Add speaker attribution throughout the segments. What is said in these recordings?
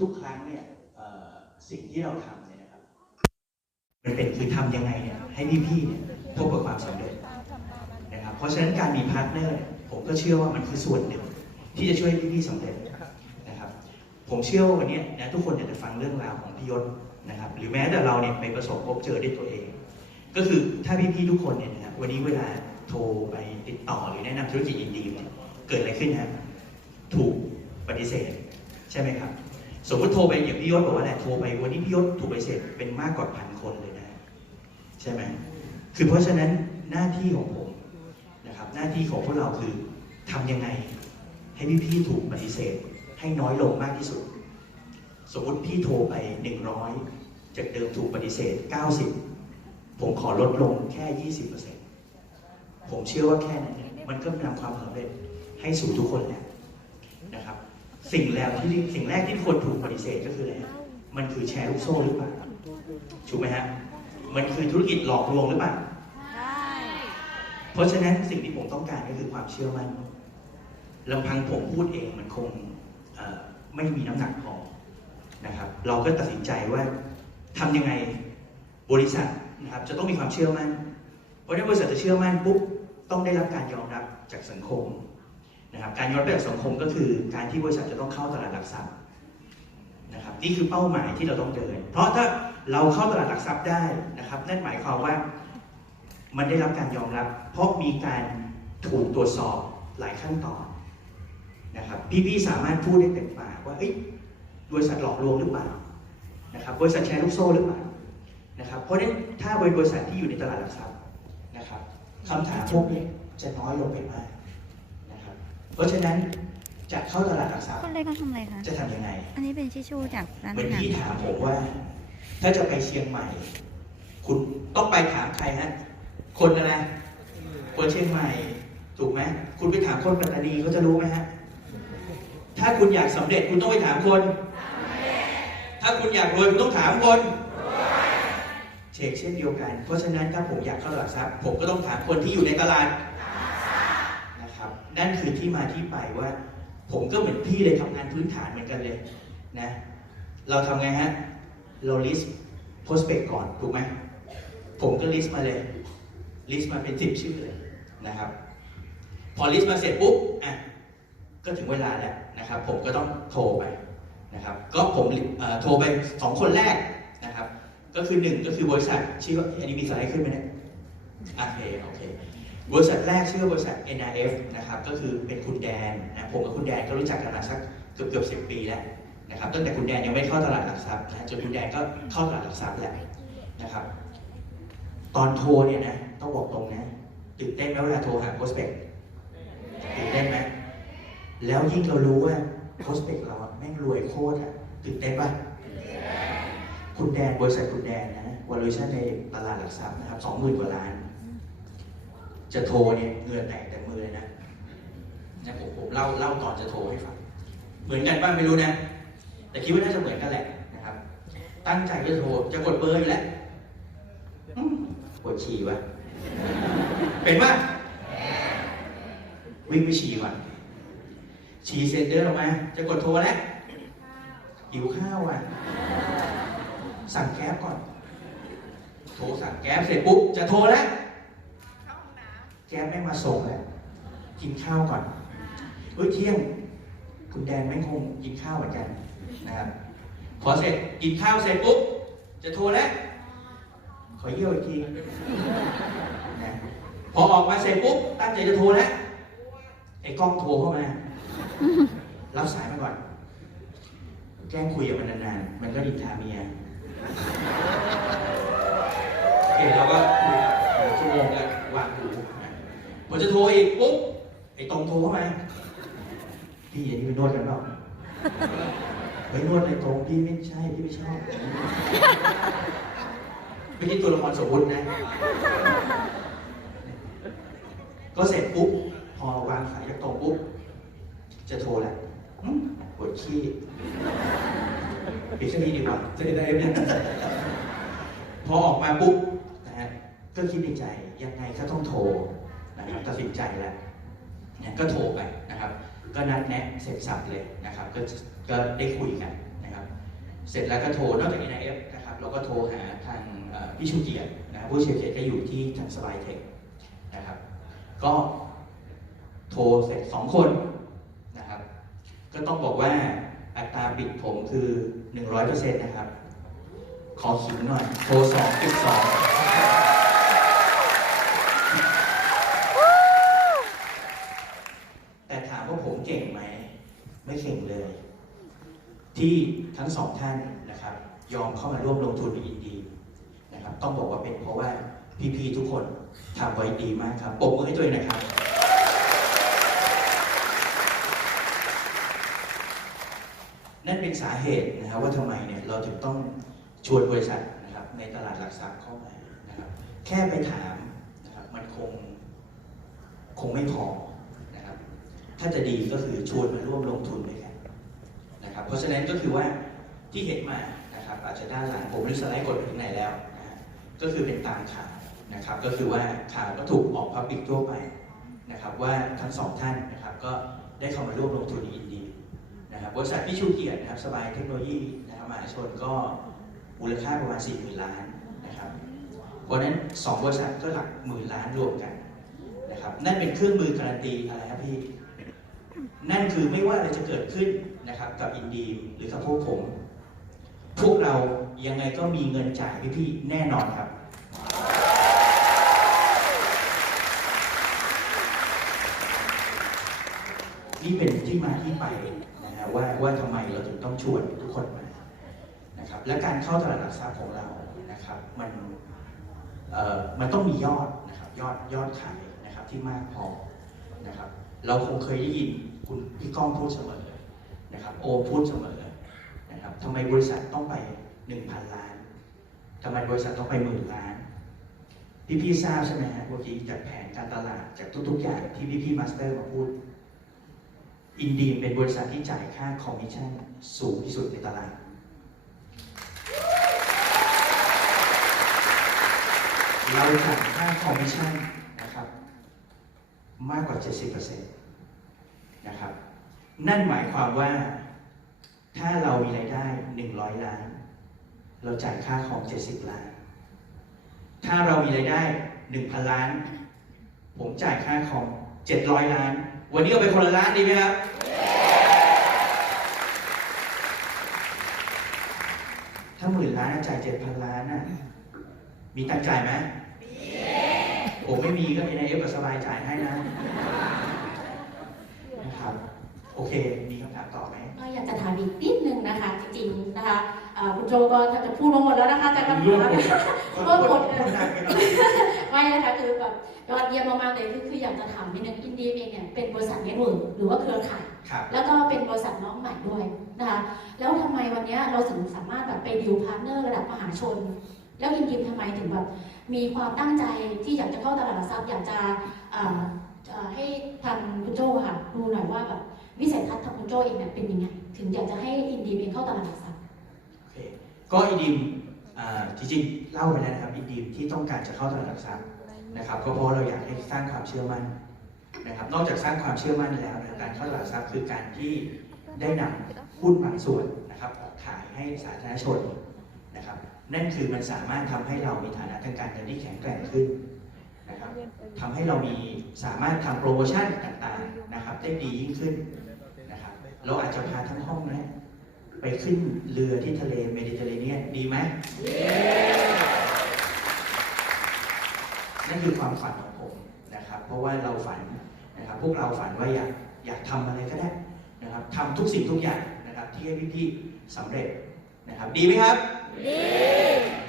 Speaker 1: ทุกครั้งเนี่ยสิ่งที่เราทำเนี่ยนะครับมันเป็นคือทำยังไงเนี่ยให้พี่ๆเนี่ยพบกับความสำเร็จนะครับเพราะฉะนั้นการมีพาร์ทเนอร์ผมก็เชื่อว่ามันคือส่วนหนึ่งที่จะช่วยให้พี่ๆสำเร็จนะครับ ผมเชื่อว่าวันนี้นะทุกคนอยากจะฟังเรื่องราวของพี่ยศนะครับ หรือแม้แต่เราเนี่ยไปประสบพบเจอด้วยตัวเอง ก็คือถ้าพี่ๆทุกคนเนี่ยนะฮะวันนี้เวลาโทรไปติดต่อหรือแนะนำธุรกิจอินดีเนี่ยเกิดอะไรขึ้นฮะถูกปฏิเสธ ใช่ไหมครับ สมมติโทรไปอย่างพี่ยศบอกว่าแหละโทรไปวันนี้พี่ยศถูกปฏิเสธเป็นมากกว่าพันคนเลยนะใช่ไหมคือเพราะฉะนั้นหน้าที่ของผมนะครับ หน้าที่ของพวกเราคือทำยังไง ให้พี่ๆถูกปฏิเสธ ให้น้อยลงมากที่สุด สมมติพี่โทรไป 100 จากเดิมถูกปฏิเสธ 90 ผมขอลดลงแค่ 20%ผมเชื่อว่าแค่นั้นเนี่ยมันก็นำความสำเร็จให้สู่ทุกคนแล้วนะครับ สิ่งแรกที่สิ่งแรกที่คนถูกปฏิเสธก็คืออะไรมันคือแชร์ลูกโซ่หรือเปล่าถูกไหมฮะมันคือธุรกิจหลอกลวงหรือเปล่าเพราะฉะนั้นสิ่งที่ผมต้องการก็คือความเชื่อมั่นลำพังผมพูดเองมันคงไม่มีน้ำหนักพอนะครับ เราก็ตัดสินใจว่าทำยังไงบริษัทนะครับ จะต้องมีความเชื่อมั่นเพราะถ้าบริษัทจะเชื่อมั่นปุ๊บต้องได้รับการยอมรับจากสังคม นะครับการยอมรับจากสังคมก็คือการที่บริษัทจะต้องเข้าตลาดหลักทรัพย์นะครับนี่คือเป้าหมายที่เราต้องเดิน เพราะถ้าเราเข้าตลาดหลักทรัพย์ได้นะครับ นั่นหมายความว่ามันได้รับการยอมรับ เพราะมีการถูกตรวจสอบหลายขั้นตอนนะครับพี่ๆสามารถพูดได้เต็มปากว่าบริษัทหลอกลวงหรือเปล่านะครับบริษัทแชร์ลูกโซ่หรือเปล่านะครับเพราะนั้นถ้าเป็นบริษัทที่อยู่ในตลาดหลักทรัพย์นะครับคำถามพวกนี้จะน้อยลงไปมาก เพราะฉะนั้นจะเข้าตลาดหลักทรัพย์
Speaker 2: คนเล็กเขาทำอะไรคะ
Speaker 1: จะทำยังไง
Speaker 2: อันนี้เป็นชิชชูจากร้าน
Speaker 1: เหมือน
Speaker 2: อาหาร
Speaker 1: ที่ถามผมว่า ถ้าจะไปเชียงใหม่ คุณต้องไปถามใครฮะคนอะไรคนเชียงใหม่ ถูกไหมคุณไปถามคนปัตตานีเขาจะรู้ไหมฮะถ้าคุณอยากสำเร็จคุณต้องไปถามคน ถ้าคุณอยากรวยคุณต้องถามคนเชกเช่นเดียวกัน เพราะฉะนั้นถ้าผมอยากเข้าตลาดทรัพย์ผมก็ต้องถามคนที่อยู่ในตลาด นั่นคือที่มาที่ไปว่า ผมก็เหมือนพี่เลยทำงานพื้นฐานเหมือนกันเลยนะเราทำไงฮะเรา list prospect ก่อนถูกไหมผมก็ list มาเลย list มาเป็นสิบชื่อเลยนะครับ พอ list มาเสร็จปุ๊บอะก็ถึงเวลาแล้วนะครับ ผมก็ต้องโทรไปนะครับ ก็ผมโทรไปสองคนแรกนะครับ ก็คือหนึ่งก็คือบริษัทชื่อว่าอันนี้มีสไลด์ขึ้นไหมเนี่ยโอเคโอเค บริษัทแรกชื่อบริษัท NRF นะครับก็คือเป็นคุณแดนนะผมกับคุณแดนก็รู้จักกันมาสักเกือบเกือบสิบปีแล้วนะครับตั้งแต่คุณแดนยังไม่เข้าตลาดหลักทรัพย์นะจนคุณแดนก็เข้าตลาดหลักทรัพย์แล้วนะครับตอนโทรเนี่ยนะต้องบอกตรงนะตื่นเต้นไหมเวลาโทรหา prospect ตื่นเต้นไหมแล้วยิ่งเรารู้ว่า prospect เราอะแม่งรวยโคตรอะตื่นเต้นปะคุณแดนบริษัทคุณแดนนะ valuation ในตลาดหลักทรัพย์นะครับสองหมื่นกว่าล้าน จะโทรเนี่ยเงื่อนแตกแต่มือเลยนะนะผมผมเล่าเล่าตอนจะโทรให้ฟังเหมือนกันป่ะไม่รู้นะ แต่คิดว่าน่าจะเหมือนกันแหละนะครับ ตั้งใจจะโทรจะกดเบอร์อยู่แล้วปวดฉี่วะเป็นป่ะวิ่งไปฉี่ก่อนฉี่เสร็จเดินออกมาจะกดโทรแล้วหิวข้าวอะ สั่งแก๊บก่อน โทรสั่งแก๊บเสร็จปุ๊บจะโทรแล้ว ก๊บไม่มาส่งแหล้วกินข้าวก่อนเฮ้ยเที่ยงคุณแดนไม่งคงกินข้าวเหมือนกันนะครับพอเสร็จกินข้าวเสร็จปุ๊บจะโทรแล้วขอเยี่ยวอีกทีนะพอออกมาเสร็จปุ๊บตั้งใจจะโทรแล้วไอ้กล้องโทรเข้ามารับสายมาก่อน แกล้งคุยกับมันนานๆ มันก็ดินทาเมียโอเคเราก็คุยกันชั่วโมงกันวางหูนะ พอจะโทรอีกปุ๊บไอ้ตรงโทรเข้ามาพี่อันนี้ไปนวดกันเปล่าไปนวดในตรงพี่ไม่ใช่พี่ไม่ชอบไม่ใช่ตัวละครสมมุตินะ ก็เสร็จปุ๊บพอวางสายจากตรงปุ๊บจะโทรแหละหึปวดขี้ปิดเครื่องนี้ดีกว่าจะได้ได้เนี่ยพอออกมาปุ๊บนะฮะก็คิดในใจยังไงก็ต้องโทร นะครับตัดสินใจแล้วก็โทรไปนะครับ ก็นัดแนะเสร็จสับเลยนะครับก็ก็ได้คุยกันนะครับ เสร็จแล้วก็โทรนอกจากนี้นะเอฟนะครับเราก็โทรหาทางพี่ชูเกียรตินะครับผู้เชี่ยวชาญก็อยู่ที่ทางสบายเทคนะครับ ก็โทรเสร็จสองคนนะครับ ก็ต้องบอกว่าอัตราบิดผมคือ 100%นะครับ ขอขิงหน่อย โทรสองจุดสอง แต่ถามว่าผมเก่งไหม ไม่เก่งเลย ที่ทั้งสองท่านนะครับ ยอมเข้ามาร่วมลงทุนในอินดีนะครับ ต้องบอกว่าเป็นเพราะว่าพี่ๆทุกคนทำไว้ดีมากครับปรบมือให้ตัวเองหน่อยครับ นั่นเป็นสาเหตุนะครับว่าทำไมเนี่ยเราถึงต้องชวนบริษัทนะครับในตลาดหลักทรัพย์เข้ามานะครับ แค่ไปถามนะครับมันคงคงไม่พอ ถ้าจะดีก็คือชวนมาร่วมลงทุนด้วยกันนะครับ เพราะฉะนั้นก็คือว่าที่เห็นมานะครับอาจจะด้านหลังผมรู้สไลด์กดไปถึงไหนแล้วนะก็คือเป็นตามข่าวนะครับก็คือว่าข่าวก็ถูกออกพับปิกทั่วไปนะครับว่าทั้งสองท่านนะครับก็ได้เข้ามาร่วมลงทุนในอินดีนะครับบริษัทพี่ชูเกียรตินะครับสบายเทคโนโลยีนะครับมหาชนก็มูลค่าประมาณ4 0,000ล้านนะครับเพราะฉะนั้น2บริษัทก็หลักหมื่นล้านรวมกันนะครับนั่นเป็นเครื่องมือการันตีอะไรครับพี่ นั่นคือไม่ว่าอะไรจะเกิดขึ้นนะครับกับอินดีมหรือกับพวกผม พวกเรายังไงก็มีเงินจ่ายพี่ๆแน่นอนครับ นี่เป็นที่มาที่ไปนะฮะว่าว่าทำไมเราถึงต้องชวนทุกคนมานะครับและการเข้าตลาดหลักทรัพย์ของเรานะครับมันเอ่อมันต้องมียอดนะครับยอดยอดขายนะครับที่มากพอนะครับเราคงเคยได้ยิน คุณพี่ก้องพูดเสมอเลยนะครับโอพูดเสมอเลยนะครับทำไมบริษัทต้องไปหนึ่งพันล้านทำไมบริษัทต้องไปหมื่นล้าน พี่ๆทราบใช่ไหมฮะเมื่อกี้จากแผนการตลาดจากทุกๆอย่างที่พี่ๆมาสเตอร์มาพูดอินดีมเป็นบริษัทที่จ่ายค่าคอมมิชชั่นสูงที่สุดในตลาดเราจ่ายค่าคอมมิชชั่นนะครับ มากกว่า 70% นะครับ นั่นหมายความว่า ถ้าเรามีรายได้ 100 ล้าน เราจ่ายค่าคอม70 ล้าน ถ้าเรามีรายได้ 1,000 ล้าน ผมจ่ายค่าคอม700 ล้าน วันนี้เอาไปคนละล้านดีไหมครับถ้าหมื่นล้านจ่ายเจ็ดพันล้านน่ะมีตังค์จ่ายไหมผมไม่มีก็มีนายเอฟกับสบายจ่ายให้นะนะ ครับ โอเค มีคำถามต่อไหม
Speaker 3: ก็อยากจะถามอีกนิดนึงนะคะ จริงๆนะคะเอ่อคุณโจก็แทบจะพูดมาหมดแล้วนะคะแต่คำ
Speaker 1: ร่วม
Speaker 3: ถาม
Speaker 1: หมด
Speaker 3: ร่วมหมด
Speaker 1: คนหนักไปหน่อย
Speaker 3: ไม่นะคะคือแบบยอดเยี่ยมมากๆเลยคือคืออยากจะถามนิดนึงอินดีเองเนี่ยเป็นบริษัทเน็ตเวิร์กหรือว่าเครือข่าย
Speaker 1: ครับ
Speaker 3: แล้วก็เป็นบริษัทน้องใหม่ด้วยนะคะแล้วทำไมวันเนี้ยเราถึงสามารถแบบไปดิวพาร์ทเนอร์ระดับมหาชน แล้วอินดีมทำไมถึงแบบมีความตั้งใจที่อยากจะเข้าตลาดหลักทรัพย์อยากจะเอ่อเอ่อ ให้ทางคุณโจค่ะดูหน่อยว่าแบบวิสัยทัศน์ทางคุณโจเองเนี่ยเป็นยังไง ถึงอยากจะให้อินดีมเองเข้าตลาดหลักทรัพย์
Speaker 1: โอเคก็อีดีมจริงๆเล่าไปแล้วนะครับอีดีมที่ต้องการจะเข้าตลาดหลักทรัพย์นะครับก็เพราะเราอยากให้สร้างความเชื่อมั่นนะครับนอกจากสร้างความเชื่อมั่นแล้วนะการเข้าตลาดหลักทรัพย์คือการที่ได้นำหุ้นบางส่วนนะครับออกขายให้สาธารณชนนะครับนั่นคือมันสามารถทำให้เรามีฐานะทางการเงินที่แข็งแกร่งขึ้น นะครับทำให้เรามีสามารถทำโปรโมชั่นต่างๆนะครับ ได้ดียิ่งขึ้นนะครับเราอาจจะพาทั้งห้องนะไปขึ้นเรือที่ทะเลเมดิเตอร์เรเนียนดีไหมนั่นคือความฝันของผมนะครับ เพราะว่าเราฝันนะครับ พวกเราฝันว่าอยากอยากทำอะไรก็ได้นะครับทำทุกสิ่งทุกอย่างนะครับ ที่ให้พี่ๆสำเร็จนะครับ ดีไหมครับ
Speaker 3: ก็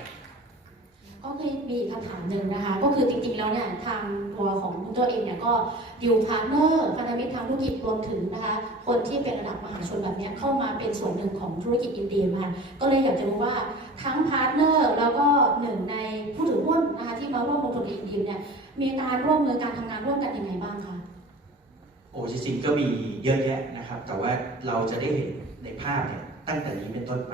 Speaker 3: คือมีอีคำถามหนึ่งนะคะ ก็คือจริงๆ แล้วเนี่ยทางตัวของคุณโจเองเนี่ยก็ดิวพาร์ทเนอร์พันธมิตรทางธุรกิจรวมถึงนะคะ คนที่เป็นระดับมหาชนแบบเนี้ยเข้ามาเป็นส่วนหนึ่งของธุรกิจอินเดียนะคะก็เลยอยากจะรู้ว่าทั้งพาร์ทเนอร์แล้วก็หนึ่งในผู้ถือหุ้นนะคะที่มาร่วมลงทุนอินเดียเนี่ยมีการร่วมมือการทำงานร่วมกันยังไงบ้างคะ
Speaker 1: โอ้จริงๆก็มีเยอะแยะนะครับ แต่ว่าเราจะได้เห็นในภาพเนี่ยตั้งแต่นี้เป็นต้นไป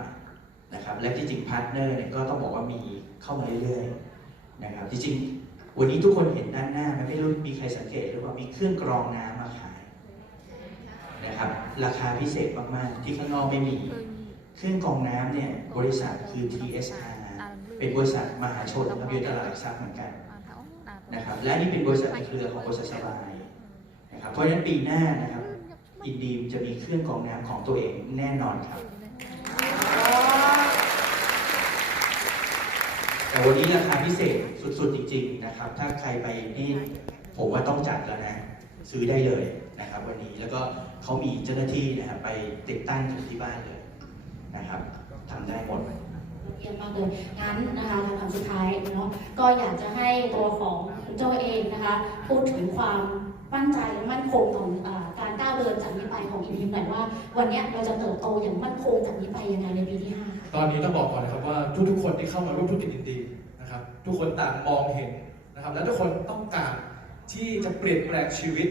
Speaker 1: นะครับและที่จริงพาร์ทเนอร์เนี่ยก็ต้องบอกว่ามี เข้ามาเรื่อยๆนะครับที่จริงวันนี้ทุกคนเห็นด้านหน้ามันไม่รู้มีใครสังเกตหรือว่ามีเครื่องกรองน้ำมาขายนะครับราคาพิเศษมากๆที่ข้างนอกไม่มี เครื่องกรองน้ำเนี่ยบริษัทคือ TSR เป็นบริษัทมหาชนและอยู่ตลาดหลักทรัพย์เหมือนกันนะครับและนี่เป็นบริษัทในเครือของบริษัทสบายนะครับเพราะฉะนั้นปีหน้านะครับอินดีมจะมีเครื่องกรองน้ำของตัวเองแน่นอนครับ แต่วันนี้ราคาพิเศษสุดๆจริง ๆ นะครับ ถ้าใครไปนี่ผมว่าต้องจัดแล้วนะ ซื้อได้เลยนะครับ วันนี้แล้วก็เขามีเจ้าหน้าที่นะครับไปติดตั้งถึงที่บ้านเลยนะครับทำได้หมด
Speaker 3: เยี่ยมมากเลยงั้นนะคะคำถามสุดท้ายเนาะก็อยากจะให้ตัวของคุณโจเองนะคะ พูดถึงความมั่นใจและมั่นคงของอการก้าวเดินจากนี้ไปของอีพีหน่อยว่า วันนี้เราจะเติบโตอย่างมั่นคงจากนี้ไปยังไงในปีที่ห้า
Speaker 4: ตอนนี้ต้องบอกก่อนนะครับว่าทุกๆคนที่เข้ามาร่วมธุรกิจอินดีนะครับ ทุกคนต่างมองเห็นนะครับ และทุกคนต้องการที่จะเปลี่ยนแปลงชีวิต